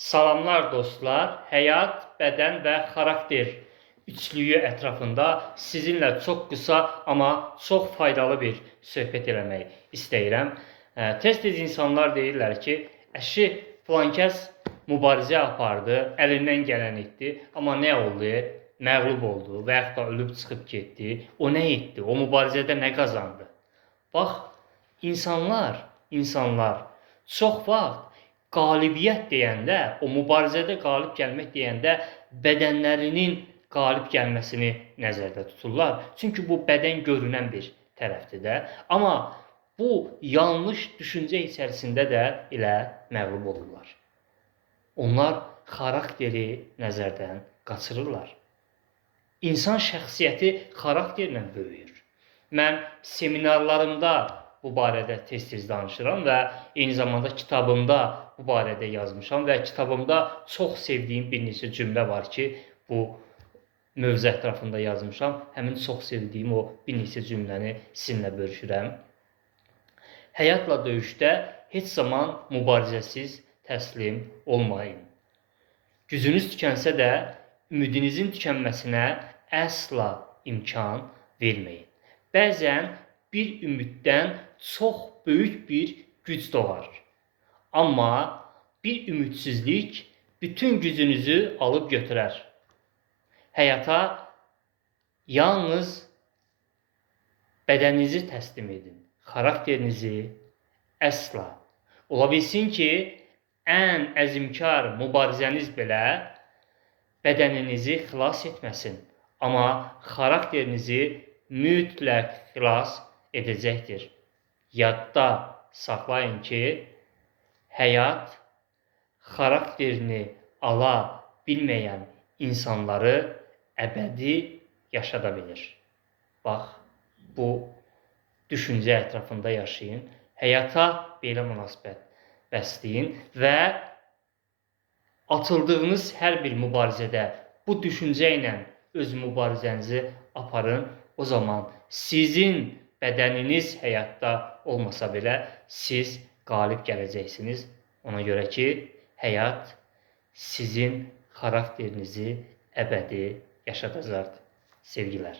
Salamlar dostlar, həyat, bədən və xarakter üçlüyü ətrafında sizinlə çox qısa, amma çox faydalı bir söhbət eləmək istəyirəm. Tez-tez insanlar deyirlər ki, əşi filankəs mübarizə apardı, əlindən gələn etdi, amma nə oldu? Məğlub oldu və yaxud da ölüb çıxıb getdi. O nə etdi? O mübarizədə nə qazandı? Bax, insanlar çox vaxt qalibiyyət deyəndə, o mübarizədə qalib gəlmək deyəndə bədənlərinin qalib gəlməsini nəzərdə tuturlar. Çünki bu bədən görünən bir tərəfdir də. Amma bu yanlış düşüncə içərisində də elə məğlub olurlar. Onlar xarakteri nəzərdən qaçırırlar. İnsan şəxsiyyəti xarakterlə böyüyür. Mən seminarlarımda bu barədə tez-tez danışıram və eyni zamanda kitabımda bu barədə yazmışam və kitabımda çox sevdiyim bir neçə cümlə var ki, bu mövzu ətrafında yazmışam. Həmin çox sevdiyim o bir neçə cümləni sizinlə bölüşürəm. Həyatla döyüşdə heç zaman mübarizəsiz təslim olmayın. Gücünüz tükənsə də ümidinizin tükənməsinə əsla imkan verməyin. Bəzən bir ümiddən çox böyük bir güc doğar. Amma bir ümidsizlik bütün gücünüzü alıb götürər. Həyata yalnız bədəninizi təslim edin. Xarakterinizi əsla. Ola bilsin ki, ən əzmkar mübarizəniz belə bədəninizi xilas etməsin. Amma xarakterinizi mütləq xilas edəcəkdir. Yadda saxlayın ki, həyat xarakterini ala bilməyən insanları əbədi yaşada bilir. Bax, bu düşüncə ətrafında yaşayın. Həyata belə münasibət bəsləyin və atıldığınız hər bir mübarizədə bu düşüncə ilə öz mübarizənizi aparın. O zaman sizin bədəniniz həyatda olmasa belə siz qalib gələcəksiniz. Ona görə ki, həyat sizin xarakterinizi əbədi yaşadacaqdır. Sevgilər.